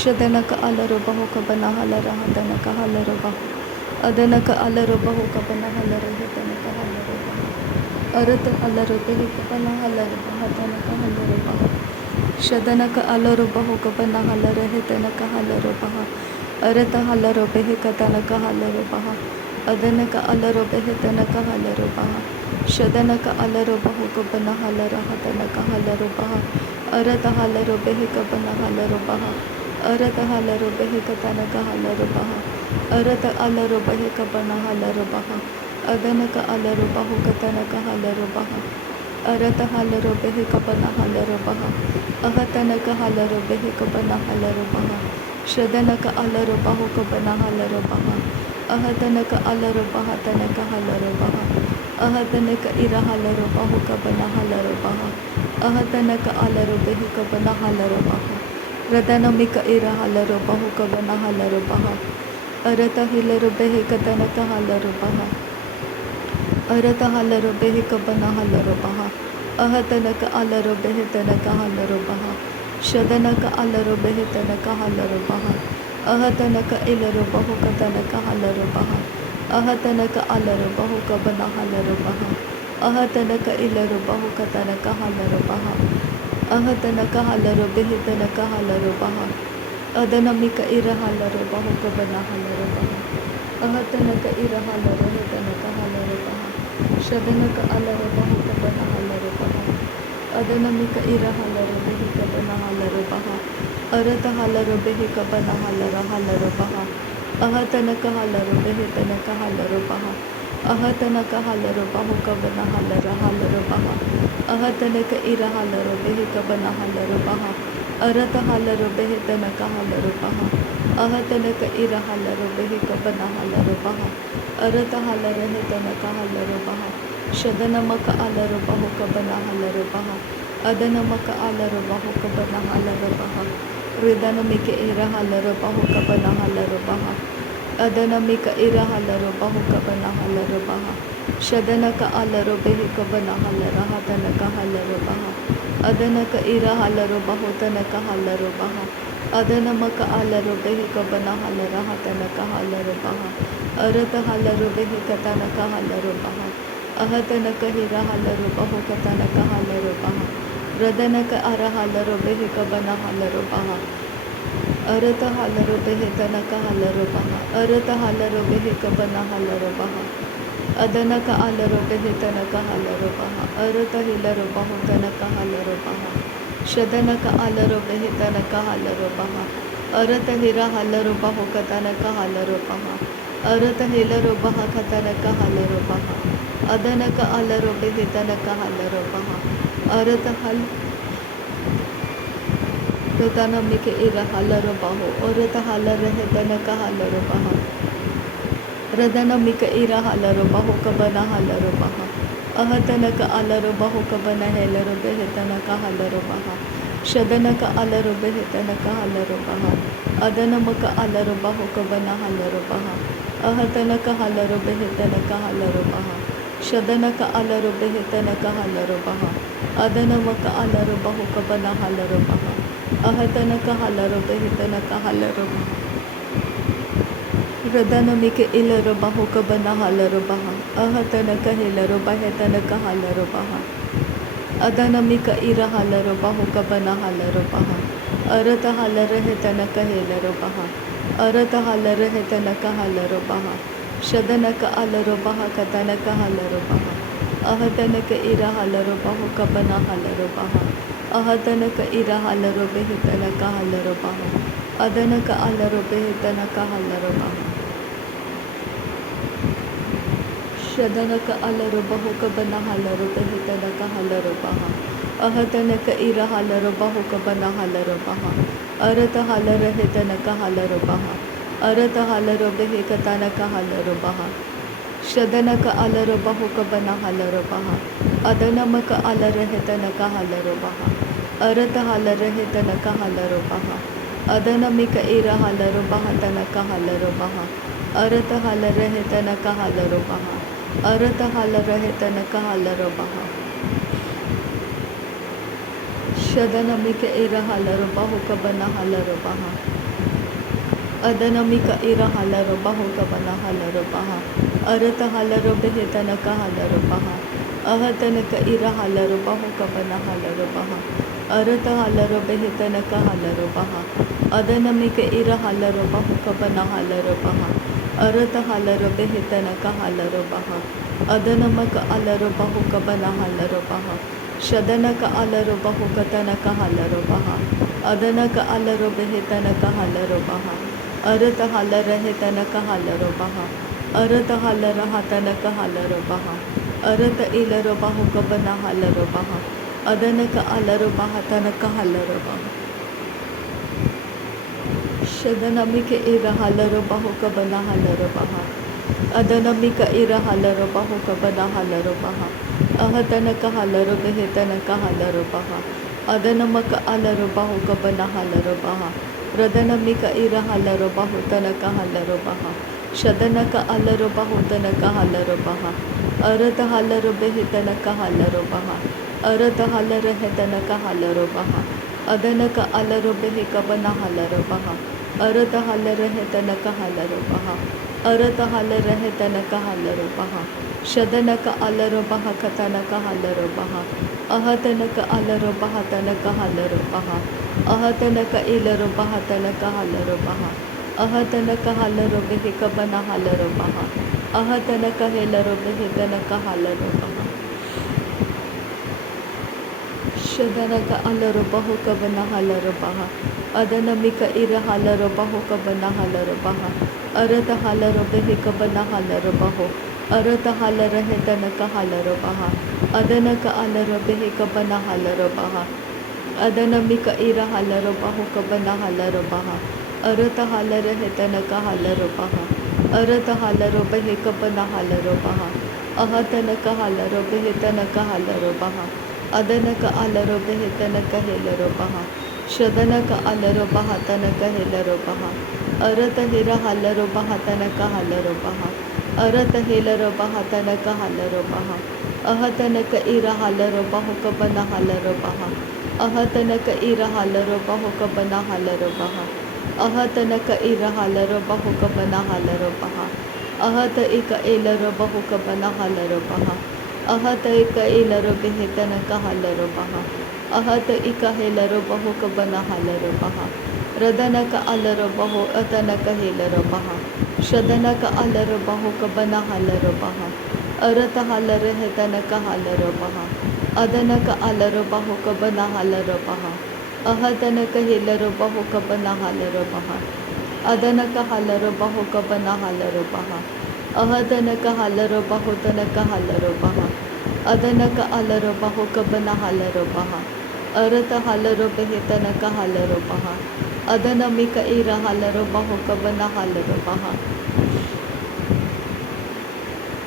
ಶದನಕ ಅಲರೊಬಹು ಕಬನ ಹಲರ ಹದನಕ ಹಲರೊಬಹ ಅದನಕ ಅಲರೊಬಹು ಕಬನ ಹಲರ ಹದನಕ ಹಲರೊಬಹ ಅರತ ಹಲರೊಬಹು ಕಬನ ಹಲರೊಬಹ ಹದನಕ ಹಲರೊಬಹ ಶದನಕ ಅಲರೊಬಹು ಕಬನ ಹಲರ ಹದನಕ ಹಲರೊಬಹ ಅರತ ಹಲರೊಬಹು ಕದನಕ ಹಲರೊಬಹ ಅದನಕ ಅಲರೊಬಹು ತನಕ ಹಲರೊಬಹ ಶದನಕ ಅಲರೊಬಹು ಕಬನ ಹಲರ ಹದನಕ ಹಲರೊಬಹ ಅರತ ಹಲರೊಬಹು ಕಬನ ಹಲರೊಬಹ ಅರತ ಹಲರೊಬಹು ಕತನಕ ಹಲರೊಬಹ ಅರತ ಅಲರೊಬಹು ಕಬನ ಹಲರೊಬಹ ಅದನಕ ಅಲರೊಬಹು ಕತನಕ ಹಲರೊಬಹ ಅರತ ಹಲರೊಬಹು ಕಬನ ಹಲರೊಬಹ ಅಹತನಕ ಹಲರೊಬಹು ಕಬನ ಹಲರೊಬಹ ಶದನಕ ಅಲರೊಬಹು ಕಬನ ಹಲರೊಬಹ ಅಹತನಕ ಅಲರೊಬಹ ತನಕ ಹಲರೊಬಹ ಅಹತನಕ ಇರ ಹಲರೊಬಹು ಕಬನ ಹಲರೊಬಹ ಅಹತನಕ ಅಲರೊಬಹು ಕಬನ ಹಲರೊಬಹ ರದನಮಿಕ ಇರ ಹಲರೊಬಹು ಕಬನ ಹಲರೊಬಹ ಅರತ ಹಿಲರೊಬಹು ಕತನಕ ಹಲರೊಬಹ ಅರತ ಹಲರೊಬಹು ಕಬನ ಹಲರೊಬಹ ಅಹತನಕ ಅಲರೊಬಹು ತನಕ ಹಲರೊಬಹ ಶದನಕ ಅಲರೊಬಹು ತನಕ ಹಲರೊಬಹ ಅಹತನಕ ಇಲರೊಬಹು ಕತನಕ ಹಲರೊಬಹ ಅಹತನಕ ಅಲರೊಬಹು ಕಬನ ಹಲರೊಬಹ ಅಹತನಕ ಇಲರೊಬಹು ಕತನಕ ಹಲರೊಬಹ ಅಹತನಕ ಹಲರೊಬಹು ತನಕ ಹಲರೊಬಹ ಅದನಮಿಕ ಇರ ಹಲರೊಬಹು ಕಬನ ಹಲರೊಬಹ ಅಹತನಕ ಇರ ಹಲರೊಬಹು ತನಕ ಹಲರೊಬಹ ಶದನಕ ಅಲರೊಬಹು ಕಬನ ಹಲರೊಬಹ ಅದನಮಿಕ ಇರ ಹಲರೊಬಹು ಕಬನ ಹಲರೊಬಹ ಅರತ ಹಲರೊಬಹು ಕಬನ ಹಲರ ಹಲರೊಬಹ ಅಹತನಕ ಹಲರೊಬಹು ತನಕ ಹಲರೊಬಹ ಅಹತನಕ ಹಲರೊಬಹು ಕಬನ ಹಲರ ಹಲರೊಬಹ ಅಹತನಕ ಇರ ಹಲರೊಬಹು ಕಬನ ಹಲರೊಬಹ ಅರತ ಹಲರೊಬಹು ತನಕ ಹಲರೊಬಹ ಅಹತನಕ ಇರ ಹಲರೊಬಹು ಕಬನ ಹಲರೊಬಹ ಅರತ ಹಲರಹೆ ತನಕ ಹಲರೊಬಹ ಶದನಮಕ ಅಲರೊಬಹು ಕಬನ ಹಲರೊಬಹ ಅದನಮಕ ಅಲರೊಬಹು ಕಬನ ಹಲರೊಬಹ ರಿದನಮಿಕ ಇರ ಹಲರೊಬಹು ಕಬನ ಹಲರೊಬಹ ಅದನಮಿಕ ಇರ ಹಲರೊಬಹು ಕಬನ ಹಲರೊಬಹ ಶದನಕ ಅಲರೊಬಹು ಕಬನ ಹಲರ ಹದನಕ ಹಲರೊಬಹ ಅದನಕ ಇರ ಹಲರೊಬಹು ತನಕ ಹಲರೊಬಹ ಅದನಮಕ ಅಲರೊಬಹು ಕಬನ ಹಲರ ಹದನಕ ಹಲರೊಬಹ ಅರತ ಹಲರೊಬಹು ಕತನಕ ಹಲರೊಬಹ ಅಹತನಕ ಹಿರ ಹಲರೊಬಹು ಕತನಕ ಹಲರೊಬಹ ರದನಕ ಅರ ಹಲರೊಬಹು ಕಬನ ಹಲರೊಬಹ ಅರತ ಹಲರೊಬಹು ತನಕ ಹಲರೊಬಹ ಅರತ ಹಲರೊಬಹು ಕಬನ ಹಲರೊಬಹ ಅದನಕ ಅಲರೊಬಹು ತನಕ ಹಲರೊಬಹ ಅರತ ಹಿಲರೊಬಹು ತನಕ ಹಲರೊಬಹ ಶದನಕ ಅಲರೊಬಹು ತನಕ ಹಲರೊಬಹ ಅರತ ಹಿರ ಹಲರೊಬಹು ಕತನಕ ಹಲರೊಬಹ ಅರತ ಹಿಲರೊಬಹ ಕತನಕ ಹಲರೊಬಹ ಅದನಕ ಅಲರೊಬಹು ತನಕ ಹಲರೊಬಹ ಅರತ ಹಲ ರದನಮಿಕ ಇರ ಹಲರೊಬಹು ಅರತ ಹಲರಹೆ ತನಕ ಹಲರೊಬಹ ರದನಮಿಕ ಇರ ಹಲರೊಬಹು ಕಬನ ಹಲರೊಬಹ ಅಹತನಕ ಅಲರೊಬಹು ಕಬನ ಹೆಲರೊಬಹು ತನಕ ಹಲರೊಬಹ ಶದನಕ ಅಲರೊಬಹು ತನಕ ಹಲರೊಬಹ ಅದನಮಕ ಅಲರೊಬಹು ಕಬನ ಹಲರೊಬಹ ಅಹತನಕ ಹಲರೊಬಹು ತನಕ ಹಲರೊಬಹ ಶದನಕ ಅಲರೊಬಹು ತನಕ ಹಲರೊಬಹ ಅದನಮಕ ಅಲರೊಬಹು ಕಬನ ಹಲರೊಬಹ ಅಹತನಕ ಹಲರೊಬಹು ತನಕ ಹಲರೊಬಹ ರದನಮಿಕ ಇಲರೊಬಹು ಕಬನ ಹಲರೊಬಹ ಅಹತನಕ ಹಿಲರೊಬಹು ತನಕ ಹಲರೊಬಹ ಅದನಮಿಕ ಇರ ಹಲರೊಬಹು ಕಬನ ಹಲರೊಬಹ ಅರತ ಹಲರಹೆ ತನಕ ಹೇಲರೊಬಹ ಅರತ ಹಲರಹೆ ತನಕ ಹಲರೊಬಹ ಶದನಕ ಅಲರೊಬಹ ಕತನಕ ಹಲರೊಬಹ ಅಹತನಕ ಇರ ಹಲರೊಬಹು ಕಬನ ಹಲರೊಬಹ ಅಹತನಕ ಇರ ಹಲರೊಬಹು ತನಕ ಹಲರೊಬಹ ಅದನಕ ಅಲರೊಬಹು ತನಕ ಹಲರೊಬಹ ಶದನಕ ಅಲರೊಬಹು ಕಬನ ಹಲರೊಬಹು ತನಕ ಹಲರೊಬಹ ಅಹತನಕ ಇರ ಹಲರೊಬಹು ಕಬನ ಹಲರೊಬಹ ಅರತ ಹಲರಹೆ ತನಕ ಹಲರೊಬಹ ಅರತ ಹಲರೊಬಹು ಕತನಕ ಹಲರೊಬಹ ಶದನಕ ಅಲರೊಬಹು ಕಬನ ಹಲರೊಬಹ ಅದನಮಕ ಅಲರಹೆ ತನಕ ಹಲರೊಬಹ ಅರತ ಹಲರಹೆ ತನಕ ಹಲರೊಬಹ ಅದನಮಿಕ ಇರ ಹಲರೊಬಹ ತನಕ ಹಲರೊಬಹ ಅರತ ಹಲರಹೆ ತನಕ ಹಲರೊಬಹ ಅರತ ಹಲರಹೆ ತನಕ ಹಲರೊಬಹ ಶದನಮಿಕ ಇರ ಹಲರೊಬಹು ಕಬನ ಹಲರೊಬಹ Adanamika ira halaro baho kabana halaro baha. Arata halaro behetanaka halaro baha. Ahatanaka ira halaro baho kabana halaro baha. Arata halaro behetanaka halaro baha. Adanamika ira halaro baho kabana halaro baha. Arata halaro behetanaka halaro baha. Adanamaka alaro baho kabana halaro baha. Shadanaka alaro baho katanaka halaro baha. Adanaka alaro behetanaka halaro baha. Arata halara hetanaka halaro baha. Arata halara hatanaka halaro baha. Arata ilaro baho kabana halaro baha. Adanaka alaro baha tanaka halaro baha. Shadanamika ira halaro baho kabana halaro baha. Adanamika ira halaro baho kabana halaro baha. Ahatanaka halaro behetanaka halaro baha. Adanamaka alaro baho kabana halaro baha. Radanamika ira halaro baho tanaka halaro baha. Shadanaka alaro baho tanaka halaro baha. Arata halaro behetanaka halaro baha. Arata halaro hetanaka halaro baha. Adanaka alaro behekabana halaro baha. Arata halaro hetanaka halaro baha. Arata halaro hetanaka halaro baha. Shadanaka alaro baha katanaka halaro baha. Ahatanaka alaro baha tanaka halaro baha. Ahatanaka ilaro baha tanaka halaro baha. Ahatanaka halaro behekabana halaro baha. Ahatanaka helaro behetanaka halaro baha. Shadanaka alaro baho kabana halaro baha. Adanamika ira halaro baho kabana halaro baha. Arata halaro behekabana halaro baho. Arata halaro hetanaka halaro baha. Adanaka alaro behekabana halaro baha. Adanamika ira halaro baho kabana halaro baha. Arata halaro hetanaka halaro baha. Arata halaro behekabana halaro baha. Ahatanaka halaro behetanaka halaro baha. Adanaka alaro behetanaka helaro baha. Shadanaka alaro baha tanaka helaro baha. Arata hira halaro baha tanaka halaro baha. Arata helaro baha tanaka halaro baha. Ahatanaka ira halaro baho kabana halaro baha. Ahatanaka ira halaro baho kabana halaro baha. Ahatanaka ira halaro baho kabana halaro baha. Ahata ika ilaro baho kabana halaro baha. Ahata ika ilaro behetanaka halaro baha. Ahata ika helaro baho kabana halaro baha. Radanaka alaro baho atanaka helaro baha. Shadanaka alaro baho kabana halaro baha. Arata halaro hetanaka halaro baha. Adanaka alaro baho kabana halaro baha. Ahatanaka helaro baho kabana halaro baha. Adanaka halaro baho kabana halaro baha. Ahatanaka halaro baho tanaka halaro baha. Adanaka alaro baho kabana halaro baha. Arata halaro behetanaka halaro baha. Adanamika ira halaro baho kabana halaro baha.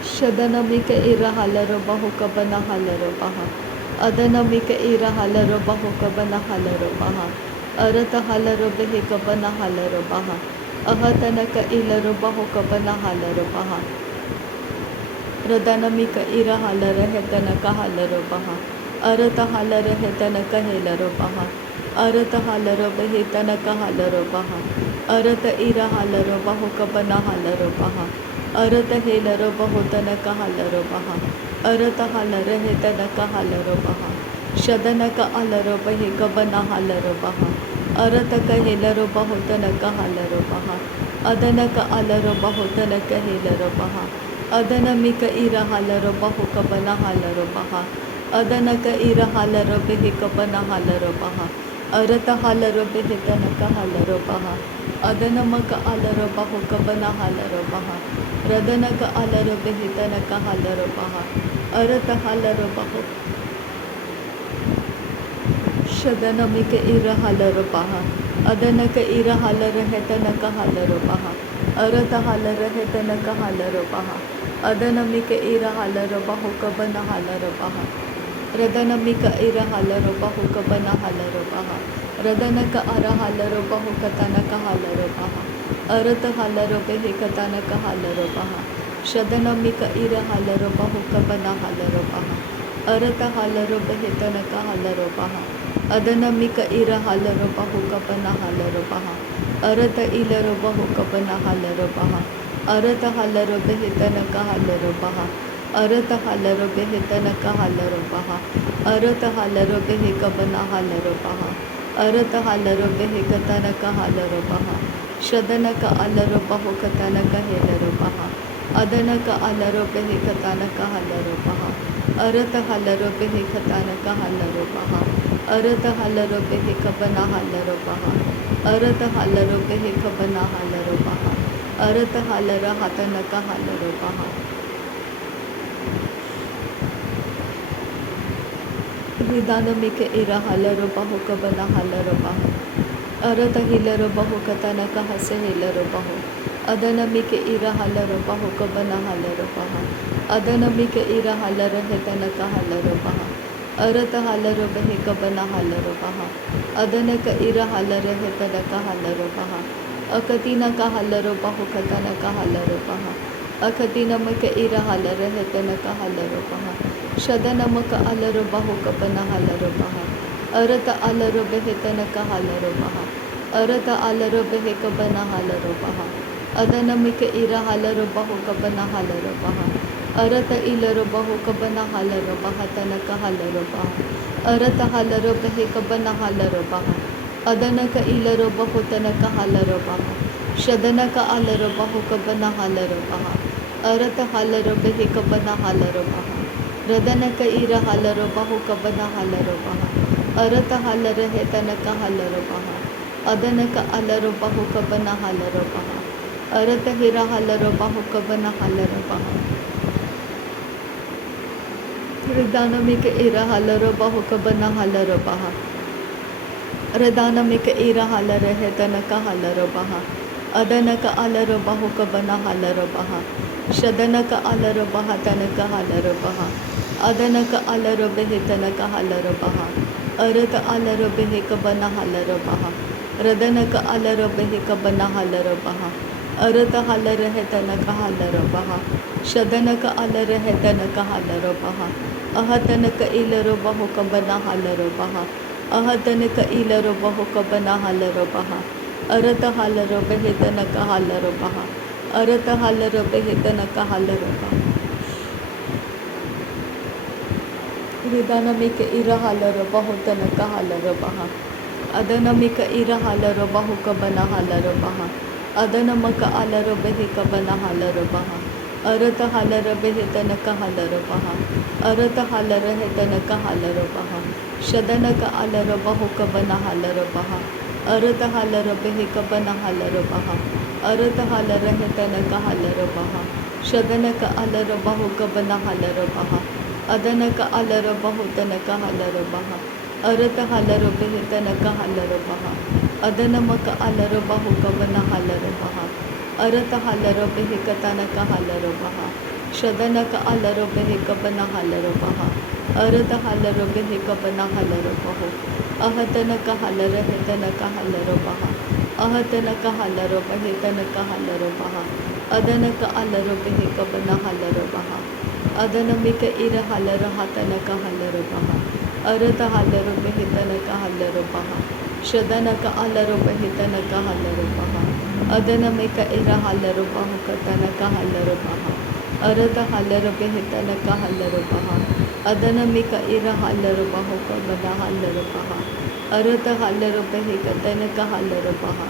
Shadanamika ira halaro baho kabana halaro baha. Adanamika ira halaro baho kabana halaro baha. Arata halaro behekabana halaro baha. Ahatanaka ilaro baho kabana halaro baha. Radanamika ira halaro hetanaka halaro baha. Arata halaro hetanaka helaro baha. Arata halaro behetanaka halaro baha. Arata ira halaro baho kabana halaro baha. Arata helaro baho tanaka halaro baha. Arata halaro hetanaka halaro baha. Shadanaka alaro behekabana halaro baha. Arataka helaro baho tanaka halaro baha. Adanaka alaro baho tanaka helaro baha. Adanamika ira halaro baho kabana halaro baha. Adanaka ira halaro behekabana halaro baha. Arata halaro behetanaka halaro baha. Adanamaka alaro baho kabana halaro baha. Radanaka alaro behetanaka halaro baha. Arata halaro baho. Shadanamika ira halaro baha. Adanaka ira halaro hetanaka halaro baha. Arata halaro hetanaka halaro baha. Adanamika ira halaro baho kabana halaro baha. Radanamika ira halaro baho kabana halaro baha. Radanaka ara halaro baho katanaka halaro baha. Arata halaro behe katanaka halaro baha. Shadanamika ira halaro baho kabana halaro baha. Arata halaro behe tanaka halaro baha. Adanamika ira halarobahu kabana halarobaha. Arata ilarobahu kabana halarobaha. Arata halarobehitanaka halarobaha. Arata halarobehitanaka halarobaha. Arata halarobehikabana halarobaha. Arata halarobehikatanaka halarobaha. Shadanaka alarobahu katanaka helarobaha. Adanaka alarobehikatanaka halarobaha. Arata halarobehikatanaka halarobaha. Arata halarobehikabana halarobaha. Arata halarobehikabana halarobaha. Arata halarahatanaka halarobaha. Ridanamika ira halarobahu kabana halarobaha. Arata hilarobahu katanaka hase hilarobahu. Adanamika ira halarobahu kabana halarobaha. Adanamika ira halarahetanaka halarobaha. Arata halarabehi kabana halarabaha. Adanaka ira halarahetanaka halarabaha. Akatinaka halarabahu katanaka halarabaha. Akatinamaka ira halarahetanaka halarabaha. Shadanamaka alarabahu kabana halarabaha. Arata alarabehetanaka halarabaha. Arata alarabehi kabana halarabaha. Adanamika ira halarabahu kabana halarabaha. Arata ilarabahu kabana halarabaha tanaka halarabaha. Arata halarabehi kabana halarabaha. Adanaka ilarabahu tanaka halarabaha. Shadanaka alarabahu kabana halarabaha. Arata halarabehi kabana halarabaha. Radanaka ira halarabahu kabana halarabaha. Arata halarahetanaka halarabaha. Adanaka alarabahu kabana halarabaha. Arata hira halarabahu kabana halarabaha. Ridanamika ira halarabahu kabana halarabaha. Radanamika ira halarahetanaka halarabaha. Adanaka alarabahu kabana halarabaha. Shadanaka alarabaha tanaka halarabaha. Adanaka alarabehitanaka halarabaha. Arata alarabehi kabana halarabaha. Radanaka alarabehi kabana halarabaha. Arata halarahetanaka halarabaha. Shadanaka alarahetanaka halarabaha. Ahatanaka ilarabahu kabana halarabaha. Ahatanaka ilarabahu kabana halarabaha. Arata halarabehitanaka halarabaha. Arata halarabehitanaka halarabaha. Ridanamika ira halarabahu tanaka halarabaha. Adanamika ira halarabahu kabana halarabaha. Adanamaka alarabehi kabana halarabaha. Arata halarabehitanaka halarabaha. Arata halarahetanaka halarabaha. Shadanaka alarabahu kabana halarabaha. Arata halarabehi kabana halarabaha. Arata halarahetanaka halarabaha. Shadanaka alarabahu kabana halarabaha. Adanaka alarabahu tanaka halarabaha. Arata halarabehitanaka halarabaha. Adanamaka alarabahu kabana halarabaha. Arata halarabehi katanaka halarabaha. Shadanaka alarabehi kabana halarabaha. Arata halarabehi kabana halarabahu. Ahatanaka halarahetanaka halarabaha. Ahatanaka halarabehitanaka halarabaha. Adanaka alarabehi kabana halarabaha. Adanamika ira halarahatanaka halarabaha. Arata halarabehitanaka halarabaha. Shadanaka alarabehitanaka halarabaha. Adanamika ira halarabahu katanaka halarabaha. Arata halarabehitanaka halarabaha. Adanamika ira halarabahu kabana halarabaha. Arata halarabehi katanaka halarabaha.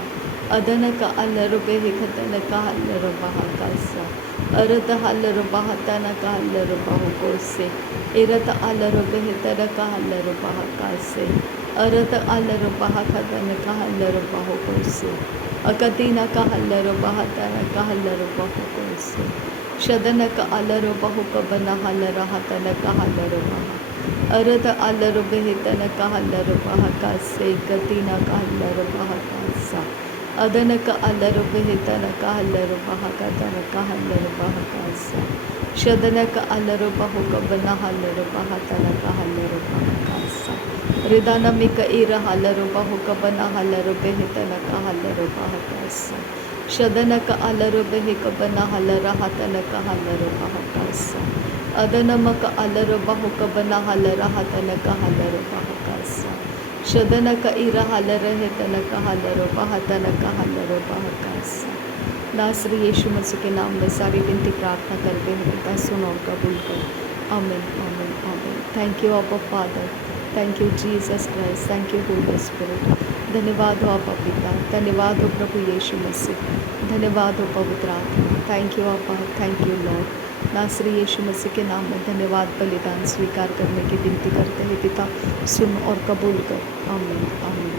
Adanaka alarabehi katanaka halarabaha kasa. Arata halarabaha tanaka halarabahu kose. Irata alarabehi tanaka halarabaha kase. Arata alarabaha katanaka halarabahu kose. Akatinaka halarabaha tanaka halarabahu kose. Shadanaka alarabahu kabana halarahatanaka halarabaha. Arata alarabehi tanaka halarabaha kase. Katinaka halarabaha kasa. Adanaka alarabehi tanaka halarabaha katanaka halarabaha kasa. Shadanaka alarabahu kabana halarabaha tanaka halarabaha kasa. Ridanamika ira halarabahu kabana halarabehi tanaka halarabaha kasa. Shadanaka alarabehi kabana halarahatanaka halarabaha kasa. Adanamaka alarabahu kabana halarahatanaka halarabaha kasa. शदनक इर हालर है तनक hauler बहा तनक hauler बहा कासा। नासरी यीशु मसीह के नाम में सारी विनती प्रार्थना करते हैं पिता, सुन और कबूल कर। आमीन आमीन आमीन। थैंक यू आपा father, thank you Jesus Christ, thank you Holi spirit. धन्यवाद हो आपा पिता, धन्यवाद हो प्रभु यीशु मसीह, धन्यवाद हो पवित्र आत्मा। थैंक यू आपा, थैंक यू लॉर्ड। नासरी यीशु मसीह के नाम में धन्यवाद। बलिदान स्वीकार करने की विनती करते हैं पिता, सुन और कबूल कर। आमीन आमीन।